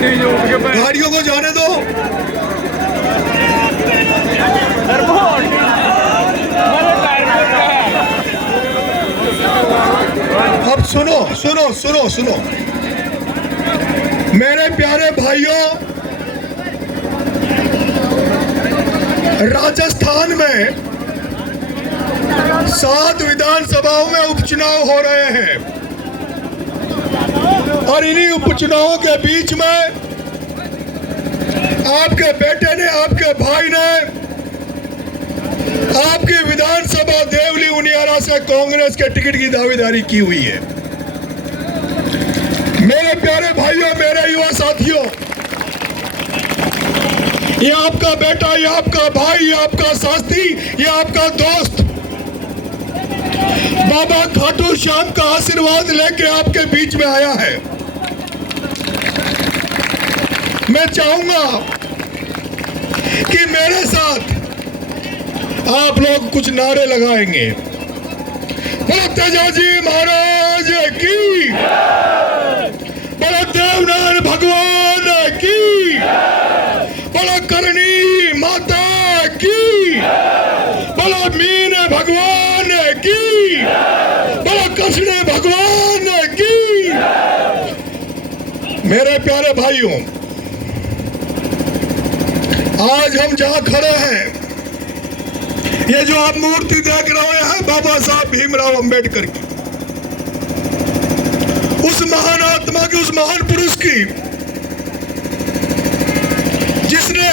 गाड़ियों को जाने दो। अब सुनो सुनो सुनो सुनो मेरे प्यारे भाइयों, राजस्थान में 7 विधानसभाओं में उपचुनाव हो रहे हैं और इन्हीं उपचुनावों के बीच में आपके बेटे ने, आपके भाई ने आपकी विधानसभा देवली उनियारा से कांग्रेस के टिकट की दावेदारी की हुई है। मेरे प्यारे भाइयों, मेरे युवा साथियों, ये आपका बेटा, ये आपका भाई, ये आपका साथी, ये आपका दोस्त बाबा खाटू श्याम का आशीर्वाद लेके आपके बीच में आया है। मैं चाहूंगा कि मेरे साथ आप लोग कुछ नारे लगाएंगे। बोलो तेजाजी महाराज की, बोलो देवनारायण भगवान की, बोलो करणी माता की, बोलो मीन भगवान की, बोलो कृष्ण भगवान की। मेरे प्यारे भाइयों, आज हम जहां खड़े हैं, ये जो आप मूर्ति देख रहे हैं बाबा साहब भीमराव अंबेडकर की, उस महान आत्मा की, उस महान पुरुष की, जिसने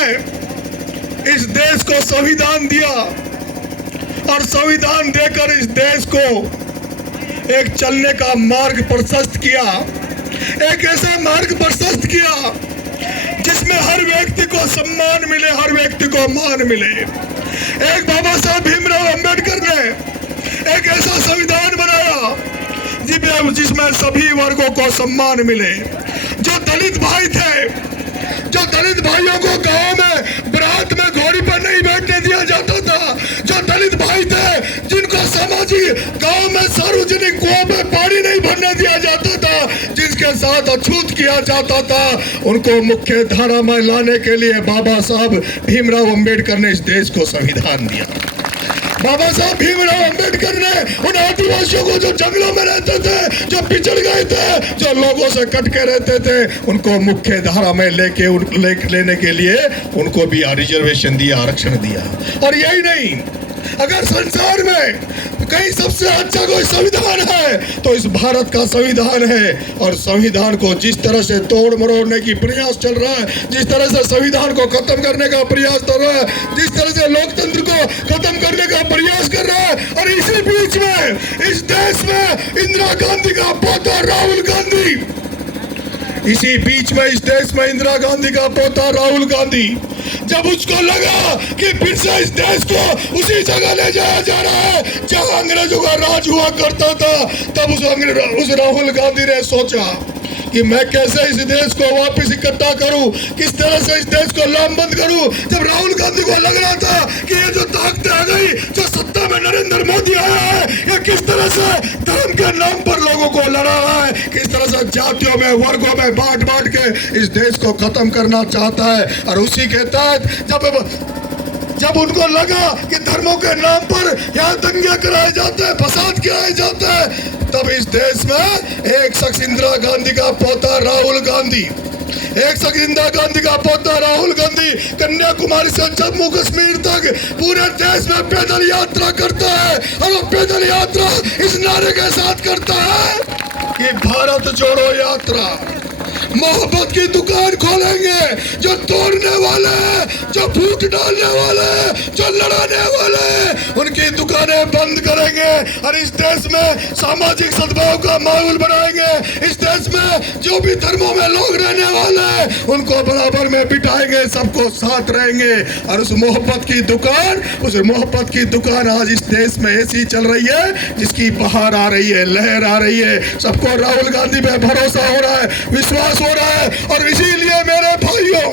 इस देश को संविधान दिया और संविधान देकर इस देश को एक चलने का मार्ग प्रशस्त किया, एक ऐसा मार्ग प्रशस्त किया जिसमें हर व्यक्ति को सम्मान मिले, हर व्यक्ति को मान मिले। एक बाबा साहब भीमराव अंबेडकर ने एक ऐसा संविधान बनाया जिसमें सभी वर्गों को सम्मान मिले। जो दलित भाई थे, जो दलित भाइयों को गांव में बारात में घोड़ी पर नहीं बैठने दिया जाता था, जो दलित भाई थे जिनको सामाजिक गांव में सार्वजनिक कुओं में पानी नहीं भरने दिया जाता था, जिनके साथ अछूत किया जाता था, उनको मुख्य धारा में लाने के लिए बाबा साहब भीमराव अंबेडकर ने इस देश को संविधान दिया। बाबा साहब भीमराव अंबेडकर ने उन आदिवासियों को जो जंगलों में रहते थे, जो पिछड़ गए थे, जो लोगों से कट के रहते थे, उनको मुख्य धारा में लेने के लिए उनको भी रिजर्वेशन दिया, आरक्षण दिया। और यही नहीं, अगर संसार में कहीं सबसे अच्छा कोई संविधान है तो इस भारत का संविधान है। और संविधान को जिस तरह से तोड़ मरोड़ने की प्रयास चल रहा है, जिस तरह से संविधान को खत्म करने का प्रयास कर रहा है, जिस तरह से लोकतंत्र को खत्म करने का प्रयास कर रहा है, और इसी बीच में इस देश में इंदिरा गांधी का पोता राहुल गांधी, इसी बीच में इस देश में इंदिरा गांधी का पोता राहुल गांधी, जब उसको लगा कि फिर से इस देश को उसी जगह ले जाया जा रहा है जहां अंग्रेजों का राज हुआ करता था, तब उस राहुल गांधी ने सोचा कि मैं कैसे इस देश को वापस इकट्ठा करूं, किस तरह से इस देश को लामबंद करूं। जब राहुल गांधी को लग रहा था कि ये जो ताकतें आ गई, जो सत्ता में नरेंद्र मोदी आया है, ये किस तरह से धर्म के नाम पर लोगों को लड़ा रहा है, किस तरह से जातियों में, वर्गों में बांट बांट के इस देश को खत्म करना चाहता है। और उसी के तहत जब उनको लगा कि धर्मों के नाम पर यहाँ दंगे कराए जाते हैं, फसाद कराए जाते हैं, तब इस देश में एक शख्स इंदिरा गांधी का पोता राहुल गांधी, एक शख्स इंदिरा गांधी का पोता राहुल गांधी कन्याकुमारी से जम्मू कश्मीर तक पूरे देश में पैदल यात्रा करता है। और वो पैदल यात्रा इस नारे के साथ करता है कि भारत जोड़ो यात्रा, मोहब्बत की दुकान खोलेंगे, जो तोड़ने वाले हैं, जो फूट डालने वाले हैं, जो लड़ाने वाले हैं, उनकी दुकानें बंद करेंगे। और इस देश में सामाजिक सद्भाव का माहौल बनाएंगे। इस देश में जो भी धर्मों में लोग रहने वाले हैं उनको बराबर में बिठाएंगे, सबको साथ रहेंगे। और उस मोहब्बत की दुकान आज इस देश में ऐसी चल रही है जिसकी बहार आ रही है, लहर आ रही है। सबको राहुल गांधी पे भरोसा हो रहा है, विश्वास हो रहा है। और इसीलिए मेरे भाइयों,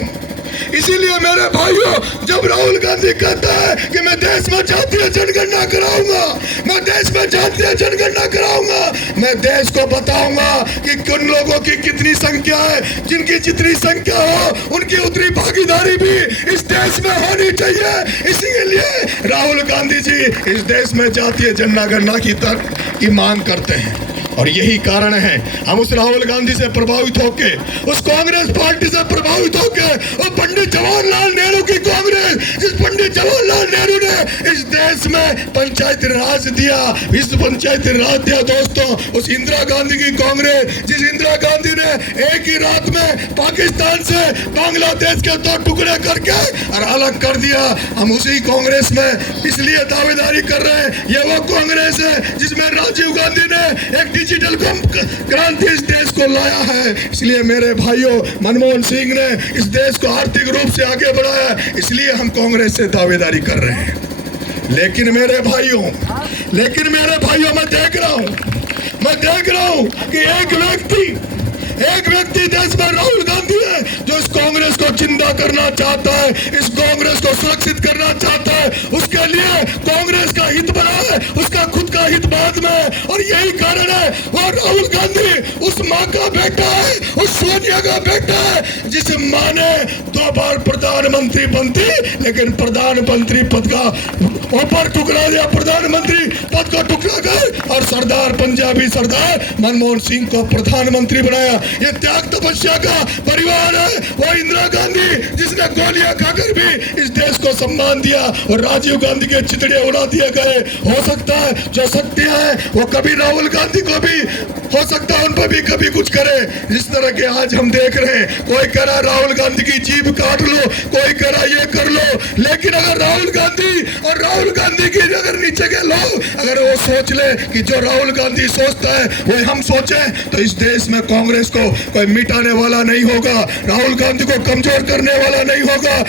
इसीलिए मेरे भाइयों, जब राहुल गांधी कहता है कि मैं देश में जातीय जनगणना कराऊंगा, मैं देश में जातीय जनगणना कराऊंगा, मैं देश को बताऊंगा कि किन लोगों की कितनी संख्या है, जिनकी जितनी संख्या हो उनकी उतनी भागीदारी भी इस देश में होनी चाहिए। इसीलिए राहुल गांधी जी इस देश में जातीय जनगणना की मांग करते हैं। और यही कारण है हम उस राहुल गांधी से प्रभावित होके, उस कांग्रेस पार्टी से प्रभावित होके, और पंडित जवाहरलाल नेहरू की कांग्रेस, जिस पंडित जवाहरलाल नेहरू ने इस देश में पंचायती राज दिया, इस पंचायती राज दिया दोस्तों, उस इंदिरा गांधी की कांग्रेस, जिस इंदिरा गांधी ने एक ही रात में पाकिस्तान से बांग्लादेश के 2 टुकड़े करके और अलग कर दिया, हम उसी कांग्रेस में इसलिए दावेदारी कर रहे हैं। ये वो कांग्रेस है जिसमें राजीव गांधी ने एक डिजिटल क्रांति इस देश को लाया है। इसलिए मेरे भाइयों, मनमोहन सिंह ने इस देश को आर्थिक रूप से आगे बढ़ाया, इसलिए हम कांग्रेस से दावेदारी कर रहे हैं। लेकिन मेरे भाइयों, मैं देख रहा हूं कि एक व्यक्ति देश में राहुल गांधी है जो इस कांग्रेस को जिंदा करना चाहता है, इस कांग्रेस को सुरक्षित करना चाहता है। उसके लिए कांग्रेस का हित बना है, उसका खुद का हित बाद में। और यही कारण है वो राहुल गांधी उस माँ का बेटा है, उस सोनिया का बेटा है जिस माँ ने 2 बार प्रधानमंत्री बनती, लेकिन प्रधानमंत्री पद का ऊपर टुकड़ा दिया, प्रधानमंत्री पद को टुकड़ा कर और सरदार, पंजाबी सरदार मनमोहन सिंह को प्रधानमंत्री बनाया। ये त्याग तपस्या का परिवार है। वो इंदिरा गांधी जिसने गोलियां खाकर भी इस देश को सम्मान दिया, और राजीव गांधी के चितड़े उड़ा दिए गए। हो सकता है जो शक्तियां हैं वो कभी राहुल गांधी को भी हो सकता है उन पर भी कभी कुछ करे, जिस तरह के आज हम देख रहे हैं। कोई कह रहा राहुल गांधी की जीभ काट लो, कोई कह रहा ये कर लो, लेकिन अगर राहुल गांधी की अगर नीचे के लोग अगर वो सोच ले कि जो राहुल गांधी सोचता है वो हम सोचें, तो इस देश में कांग्रेस को कोई मिटाने वाला नहीं होगा, राहुल गांधी को कमजोर करने वाला नहीं होगा।